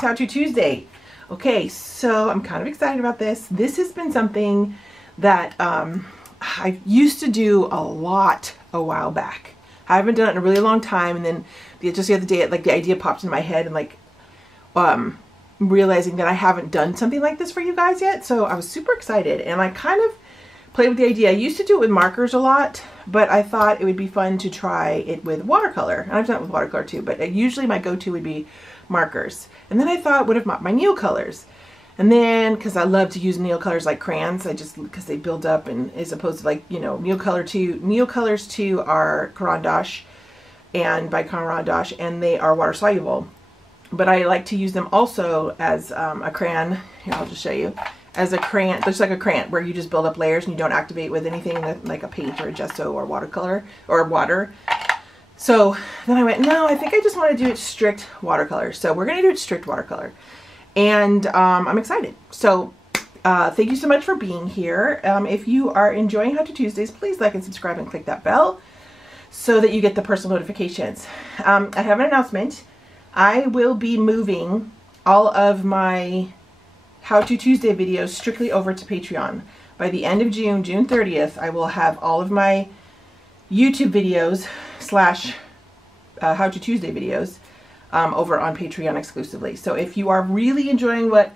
It's How To Tuesday. Okay, so I'm kind of excited about this. This has been something that I used to do a lot a while back. I haven't done it in a really long time, and then just the other day, like the idea popped in my head, and like realizing that I haven't done something like this for you guys yet. So I was super excited, and I kind of played with the idea. I used to do it with markers a lot, but I thought it would be fun to try it with watercolor. And I've done it with watercolor too, but usually my go-to would be markers. And then I thought, what if my nail colors? And then, because I love to use nail colors like crayons, because they build up, and as opposed to, like, you know, nail colors too are Caran d'Ache, and by Caran d'Ache, and they are water soluble. But I like to use them also as a crayon. Here, I'll just show you. As a crayon, just like a crayon, where you just build up layers and you don't activate with anything like a paint or a gesso or watercolor or water. So then I went, no, I think I just want to do it strict watercolor. So we're going to do it strict watercolor. And I'm excited. So thank you so much for being here. If you are enjoying How To Tuesdays, please like and subscribe and click that bell so that you get the personal notifications. I have an announcement. I will be moving all of my How To Tuesday videos strictly over to Patreon. By the end of June, June 30th, I will have all of my YouTube videos / How To Tuesday videos over on Patreon exclusively. So if you are really enjoying what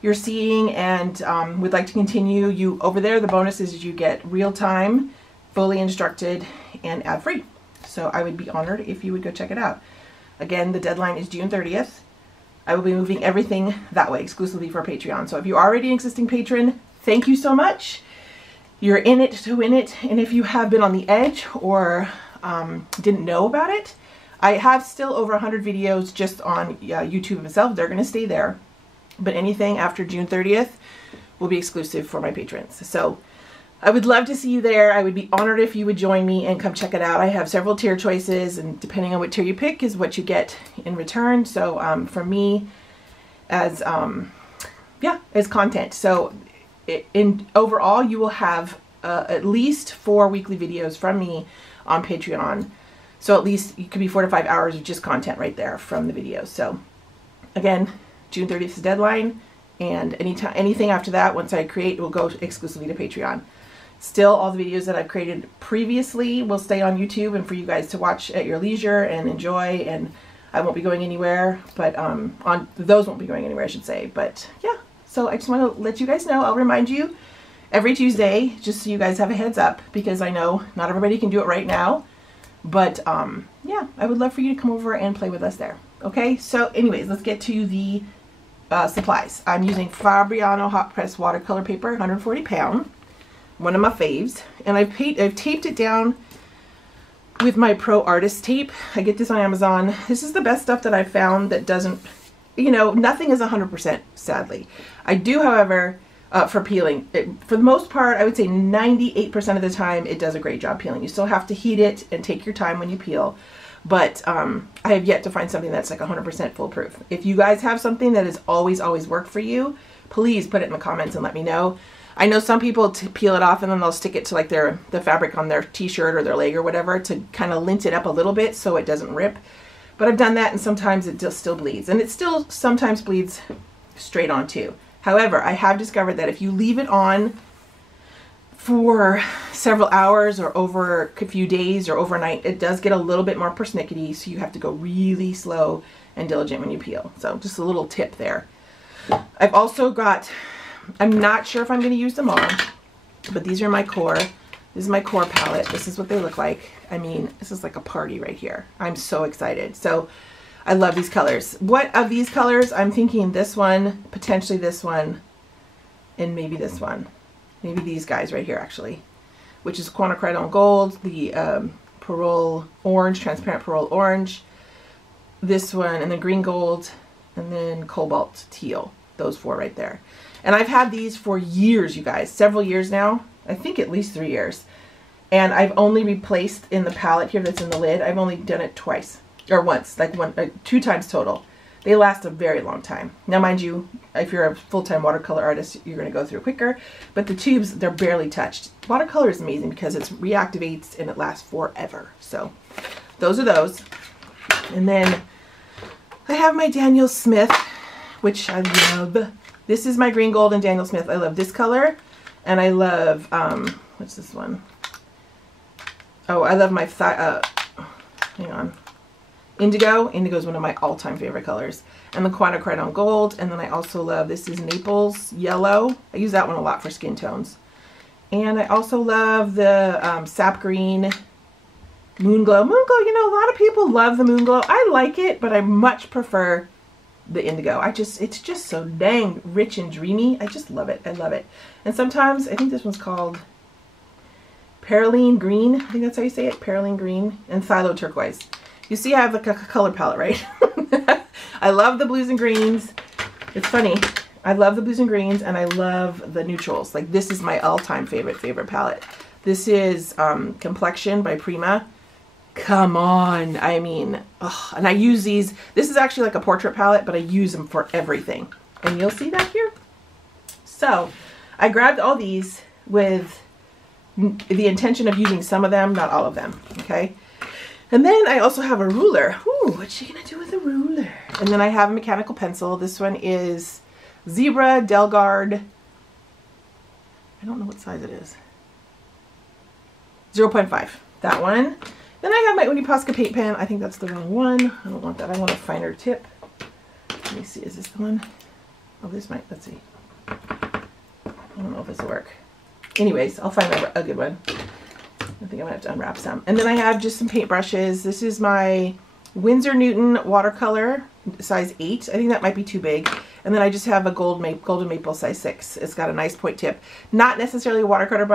you're seeing and would like to continue, over there, the bonus is you get real-time, fully instructed, and ad-free. So I would be honored if you would go check it out. Again, the deadline is June 30th. I will be moving everything that way, exclusively for Patreon. So if you're already an existing patron, thank you so much. You're in it to win it. And if you have been on the edge or didn't know about it, I have still over 100 videos just on YouTube itself. They're going to stay there. But anything after June 30th will be exclusive for my patrons. So I would love to see you there. I would be honored if you would join me and come check it out. I have several tier choices, and depending on what tier you pick is what you get in return. So for me, as content. So overall, you will have at least 4 weekly videos from me on Patreon. So at least it could be 4 to 5 hours of just content right there from the videos. So again, June 30th is the deadline, and anything after that, once I create, it will go exclusively to Patreon. Still, all the videos that I've created previously will stay on YouTube and for you guys to watch at your leisure and enjoy, and I won't be going anywhere, but those won't be going anywhere, I should say. But yeah, so I just want to let you guys know. I'll remind you every Tuesday, just so you guys have a heads up, because I know not everybody can do it right now. But yeah, I would love for you to come over and play with us there. Okay, so anyways, let's get to the supplies. I'm using Fabriano hot press watercolor paper, 140 pound, one of my faves, and I've taped it down with my Pro Artist tape. I get this on Amazon. This is the best stuff that I've found that doesn't, you know, nothing is 100%, sadly. I do, however, for peeling, for the most part, I would say 98% of the time, it does a great job peeling. You still have to heat it and take your time when you peel. But I have yet to find something that's like 100% foolproof. If you guys have something that has always worked for you, please put it in the comments and let me know. I know some people peel it off and then they'll stick it to like the fabric on their t-shirt or their leg or whatever to kind of lint it up a little bit so it doesn't rip. But I've done that, and sometimes it just still bleeds. And it still sometimes bleeds straight on too. However, I have discovered that if you leave it on for several hours or over a few days or overnight, it does get a little bit more persnickety, so you have to go really slow and diligent when you peel. So just a little tip there. I've also got, I'm not sure if I'm going to use them all, but these are my core. This is my core palette. This is what they look like. I mean, this is like a party right here. I'm so excited. So I love these colors. What of these colors? I'm thinking this one, potentially this one, and maybe this one. Maybe these guys right here, actually, which is quinacridone gold, the Perol orange, transparent Perol orange, this one, and then green gold, and then cobalt teal. Those 4 right there. And I've had these for years, you guys, several years now. I think at least 3 years. And I've only replaced in the palette here that's in the lid, I've only done it twice. Or once, like 2 times total. They last a very long time. Now, mind you, if you're a full-time watercolor artist, you're going to go through quicker. But the tubes, they're barely touched. Watercolor is amazing because it reactivates and it lasts forever. So those are those. And then I have my Daniel Smith which I love. This is my green gold and Daniel Smith. I love this color. And I love, what's this one? Oh, I love my, hang on. Indigo. Indigo is one of my all-time favorite colors. And the Quinacridone Gold. And then I also love, this is Naples Yellow. I use that one a lot for skin tones. And I also love the Sap Green Moon Glow. Moon Glow, you know, a lot of people love the Moon Glow. I like it, but I much prefer the Indigo. It's just so dang rich and dreamy. I just love it. I love it. And sometimes, I think this one's called Perylene Green. I think that's how you say it. Perylene Green and Phthalo Turquoise. You see I have like a color palette, right? I love the blues and greens. It's funny. I love the blues and greens, and I love the neutrals. Like, this is my all-time favorite palette. This is Complexion by Prima. Come on. I mean, ugh. And I use these. This is actually like a portrait palette, but I use them for everything. And you'll see that here. So I grabbed all these with the intention of using some of them, not all of them. Okay. And then I also have a ruler. Ooh, what's she gonna do with a ruler? And then I have a mechanical pencil. This one is Zebra Delgard. I don't know what size it is. 0.5. That one. Then I have my Uni Posca paint pen. I think that's the wrong one. I don't want that. I want a finer tip. Let me see. Is this the one? Oh, this might. Let's see. I don't know if this will work. Anyways, I'll find a good one. I think I might have to unwrap some. And then I have just some paint brushes. This is my Winsor Newton watercolor, size 8. I think that might be too big. And then I just have a golden maple size 6. It's got a nice point tip. Not necessarily a watercolor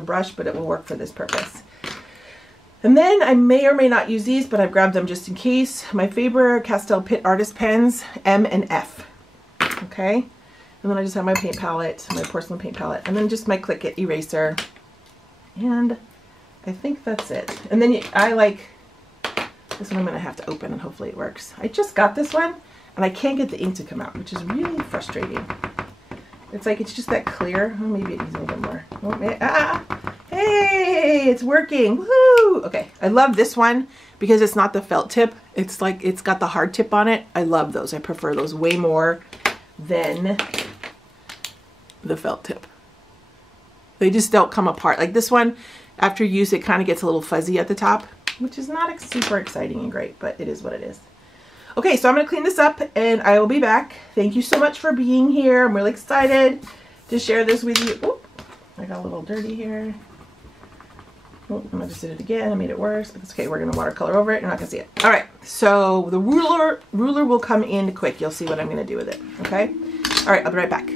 brush, but it will work for this purpose. And then I may or may not use these, but I've grabbed them just in case. My Faber-Castell Pitt Artist Pens, M and F. Okay. And then I just have my paint palette, my porcelain paint palette. And then just my Click It eraser. And I think that's it. And then I like, this one I'm going to have to open and hopefully it works. I just got this one and I can't get the ink to come out, which is really frustrating. It's like, it's just that clear. Oh, maybe it needs a little bit more. Oh, hey, it's working. Woo! Okay, I love this one because it's not the felt tip. It's like, it's got the hard tip on it. I love those. I prefer those way more than the felt tip. They just don't come apart. Like this one, after use, it kind of gets a little fuzzy at the top, which is not super exciting and great, but it is what it is. Okay, so I'm going to clean this up and I will be back. Thank you so much for being here. I'm really excited to share this with you. Oop, I got a little dirty here. Oh, I just did it again. I made it worse, but it's okay. We're going to watercolor over it. You're not going to see it. All right, so the ruler will come in quick. You'll see what I'm going to do with it, okay? All right, I'll be right back.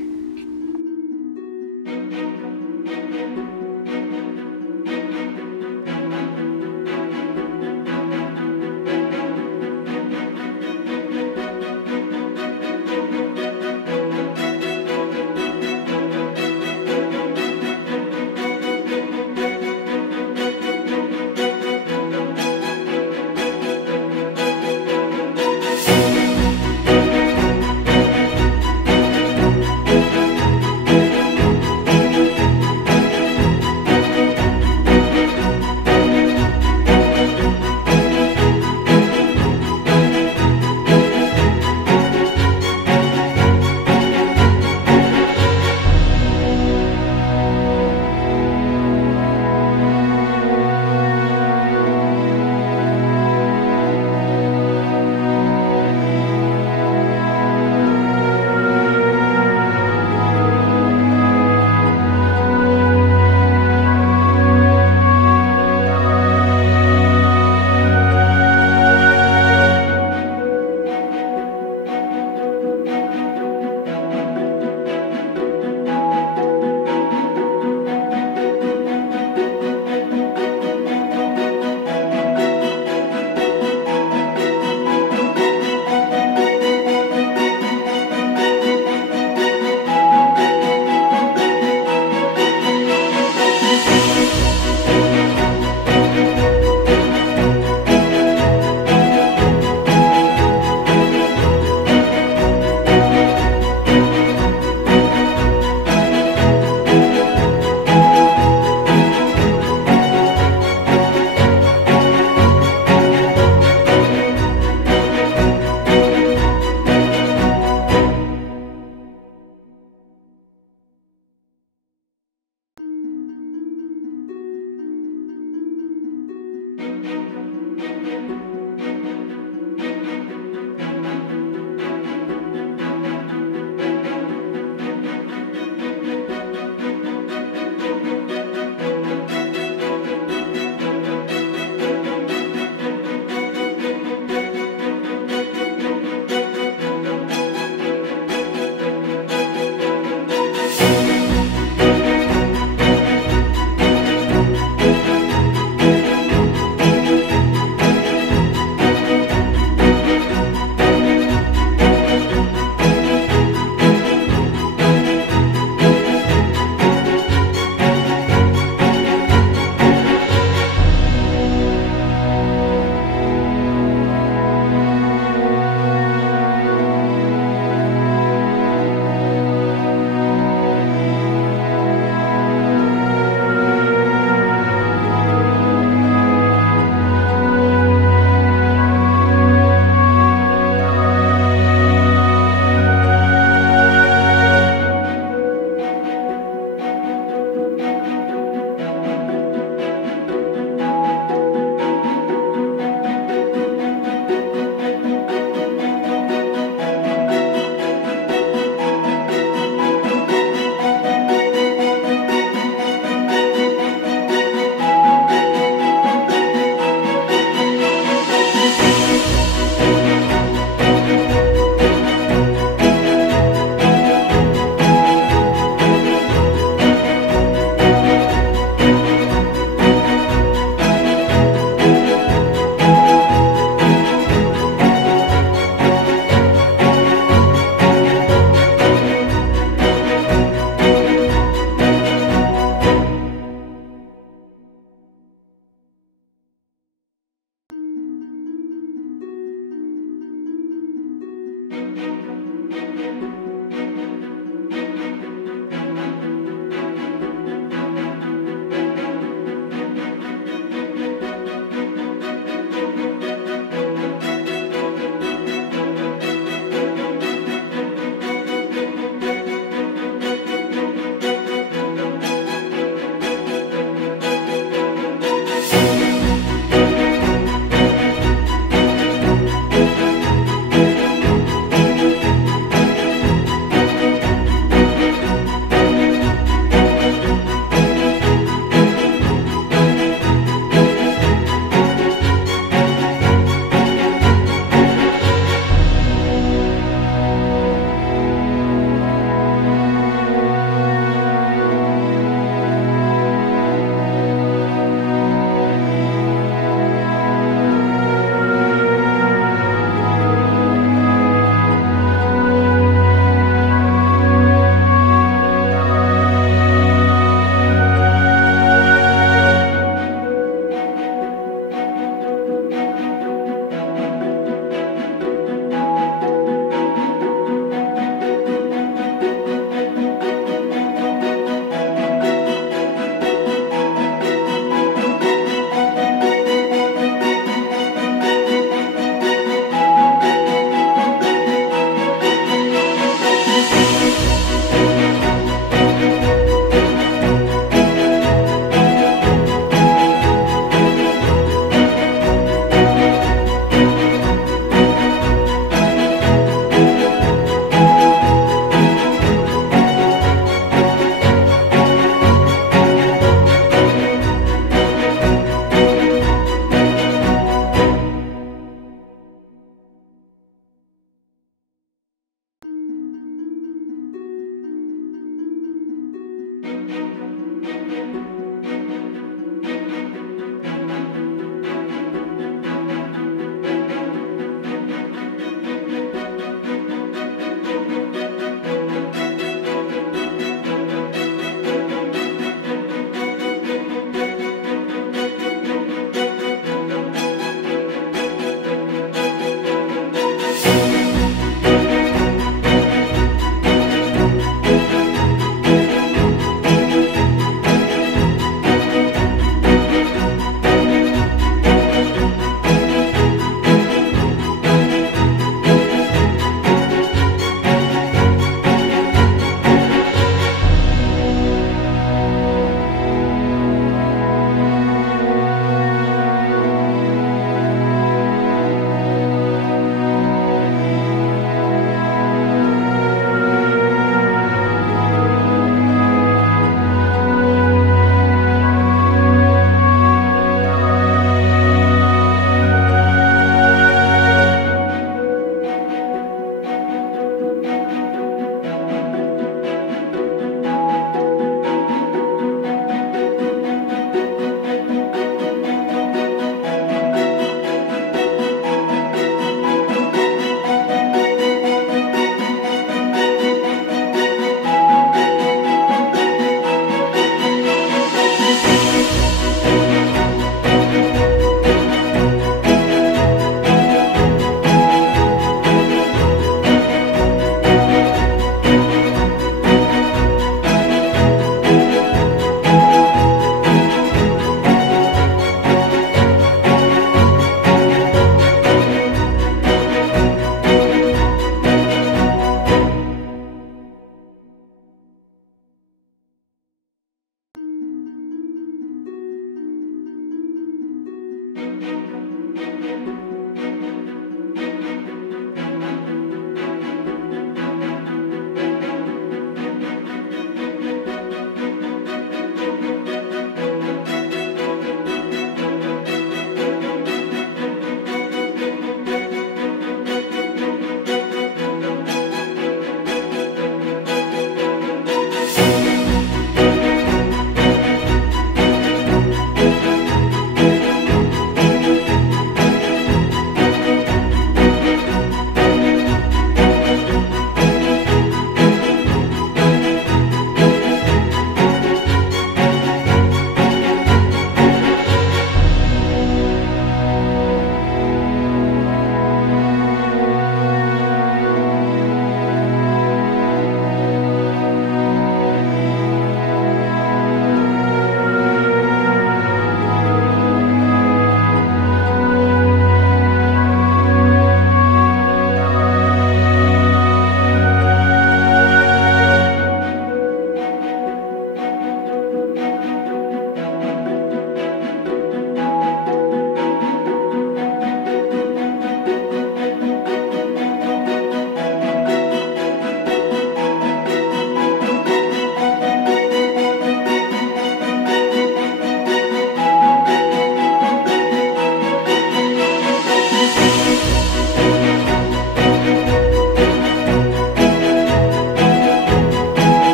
Bye.